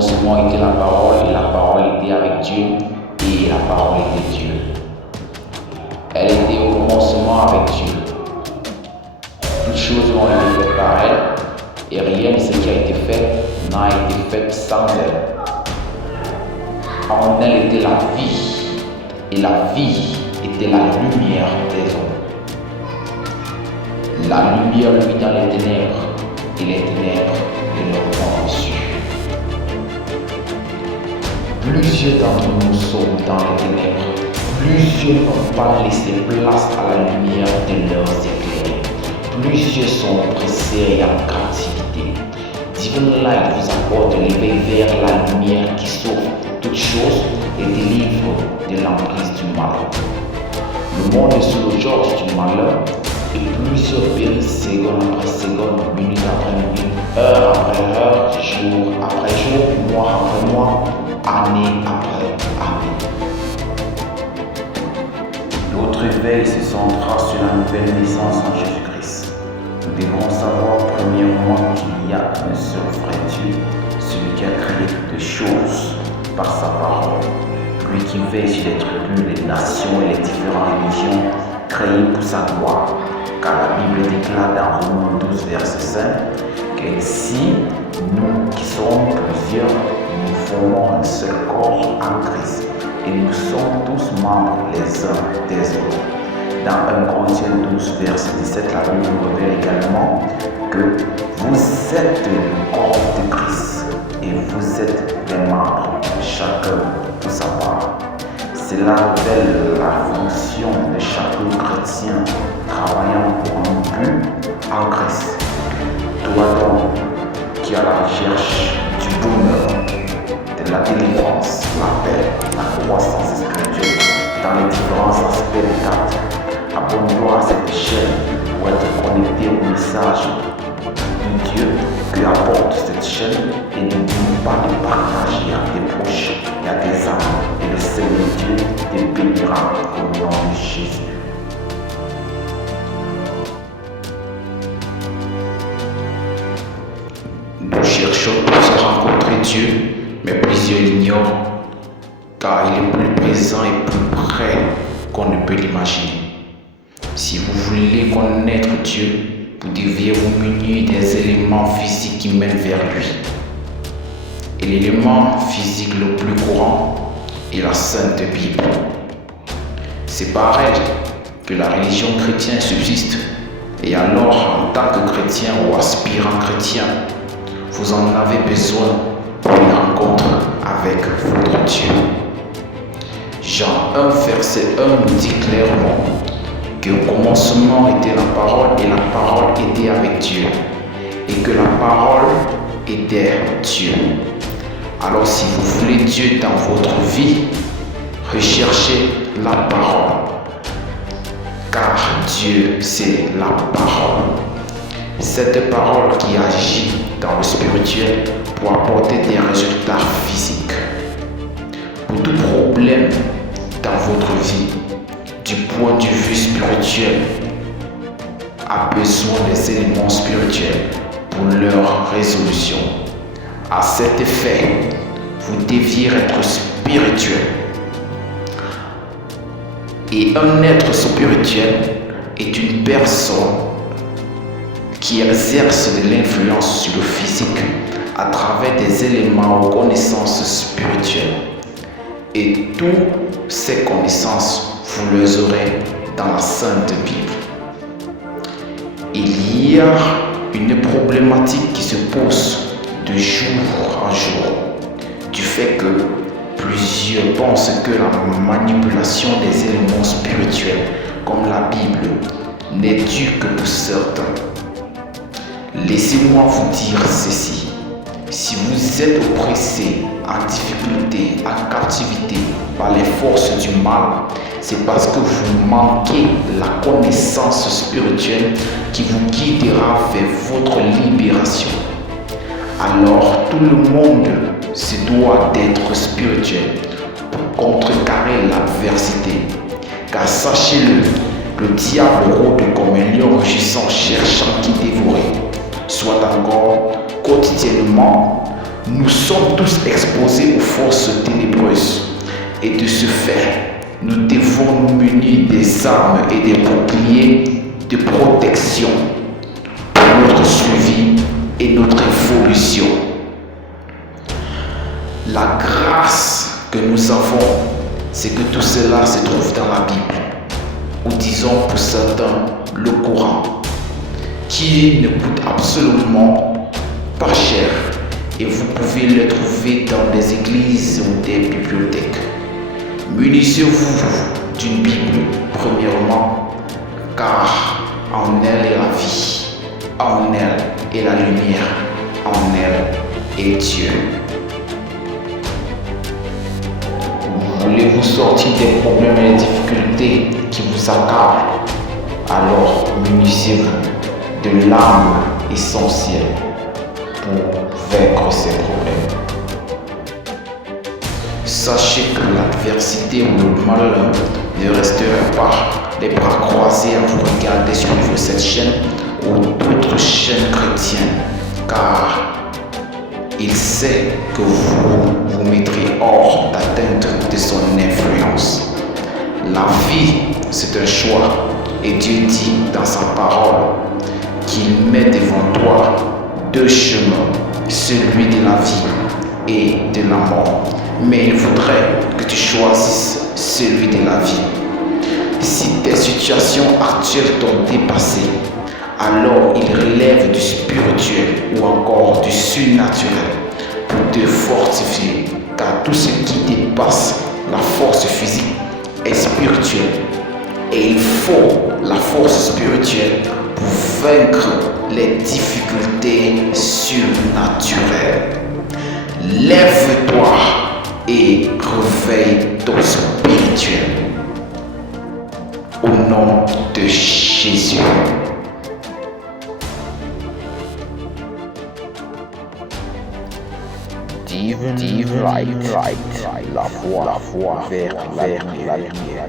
commencement était la parole, et la parole était avec Dieu, et la parole était Dieu. Elle était au commencement avec Dieu. Toutes choses ont été faites par elle, et rien de ce qui a été fait n'a été fait sans elle. En elle était la vie, et la vie était la lumière des hommes. La lumière luit dans les ténèbres, et les ténèbres ne l'ont pas reçue. Plusieurs d'entre nous sont dans les ténèbres. Plusieurs n'ont pas laissé place à la lumière de leurs éclairs. Plusieurs sont oppressés et en captivité. Divine Light vous apporte l'éveil vers la lumière qui sauve toutes choses et délivre de l'emprise du mal. Le monde est sous le joug du malheur et plusieurs périssent seconde après seconde, minute après minute, heure après heure, jour après jour, mois après mois, année après année. Notre éveil se centrera sur la nouvelle naissance en Jésus-Christ. Nous devons savoir premièrement qu'il y a un seul vrai Dieu, celui qui a créé toutes les choses par sa parole. Lui qui veille sur les tribus, les nations et les différentes religions créées pour sa gloire. Car la Bible déclare dans Romains 12, verset 5, qu'ainsi, nous qui sommes plusieurs, nous formons un seul corps en Christ et nous sommes tous membres les uns des autres. Dans 1 Corinthiens 12, verset 17, la Bible nous révèle également que vous êtes le corps de Christ et vous êtes les membres, chacun pour sa part. Cela révèle la fonction de chaque chrétien travaillant pour un but en Christ. Toi donc qui as la recherche du bonheur, de la délivrance, la paix, la croissance spirituelle dans les différents aspects de ta vie, abonne-toi à cette chaîne pour être connecté au message de Dieu que apporte cette chaîne et n'oublie pas de partager à tes proches et à tes amis et le Seigneur Dieu te bénira au nom de Jésus. Nous cherchons tous à rencontrer Dieu, mais plusieurs l'ignorent, car il est plus présent et plus près qu'on ne peut l'imaginer. Si vous voulez connaître Dieu, vous deviez vous munir des éléments physiques qui mènent vers lui. Et l'élément physique le plus courant est la Sainte Bible. C'est pareil que la religion chrétienne subsiste. Et alors, en tant que chrétien ou aspirant chrétien, vous en avez besoin pour une rencontre avec votre Dieu. Jean 1, verset 1 nous dit clairement qu'au commencement était la parole et la parole était avec Dieu et que la parole était Dieu. Alors si vous voulez Dieu dans votre vie, recherchez la parole. Car Dieu, c'est la parole. Cette parole qui agit dans le spirituel pour apporter des résultats physiques. Pour tout problème dans votre vie, du point de vue spirituel, a besoin des éléments spirituels pour leur résolution. À cet effet, vous deviez être spirituel. Et un être spirituel est une personne qui exerce de l'influence sur le physique à travers des éléments ou connaissances spirituelles. Et toutes ces connaissances, vous les aurez dans la Sainte Bible. Il y a une problématique qui se pose de jour en jour, du fait que plusieurs pensent que la manipulation des éléments spirituels, comme la Bible, n'est due que pour certains. Laissez-moi vous dire ceci. Si vous êtes oppressé, en difficulté, en captivité par les forces du mal, c'est parce que vous manquez la connaissance spirituelle qui vous guidera vers votre libération. Alors tout le monde se doit d'être spirituel pour contrecarrer l'adversité. Car sachez-le, le diable rôde comme un lion rugissant cherchant qui dévorer, soit encore quotidiennement Nous sommes tous exposés aux forces ténébreuses et de ce fait, nous devons nous munir des armes et des boucliers de protection pour notre suivi et notre évolution. La grâce que nous avons, c'est que tout cela se trouve dans la Bible, ou disons pour certains le Coran, qui ne coûte absolument pas cher et vous pouvez le trouver dans des églises ou des bibliothèques. Munissez-vous d'une Bible, premièrement, car en elle est la vie, en elle est la lumière, en elle est Dieu. Voulez-vous sortir des problèmes et des difficultés qui vous accablent? Alors munissez-vous de l'arme essentielle pour vaincre ces problèmes. Sachez que l'adversité ou le malheur ne restera pas les bras croisés à vous regarder suivre cette chaîne ou d'autres chaînes chrétiennes, car il sait que vous vous mettrez hors d'atteinte de son influence. La vie, c'est un choix, et Dieu dit dans sa parole qu'il met devant toi deux chemins, celui de la vie et de la mort. Mais il voudrait que tu choisisses celui de la vie. Si tes situations actuelles t'ont dépassé, alors il relève du spirituel ou encore du surnaturel pour te fortifier, car tout ce qui dépasse la force physique est spirituel. Et il faut la force spirituelle pour vaincre les difficultés surnaturelles. Lève-toi et réveille ton spirituel. Au nom de Jésus. Divine light, la voie vers la lumière.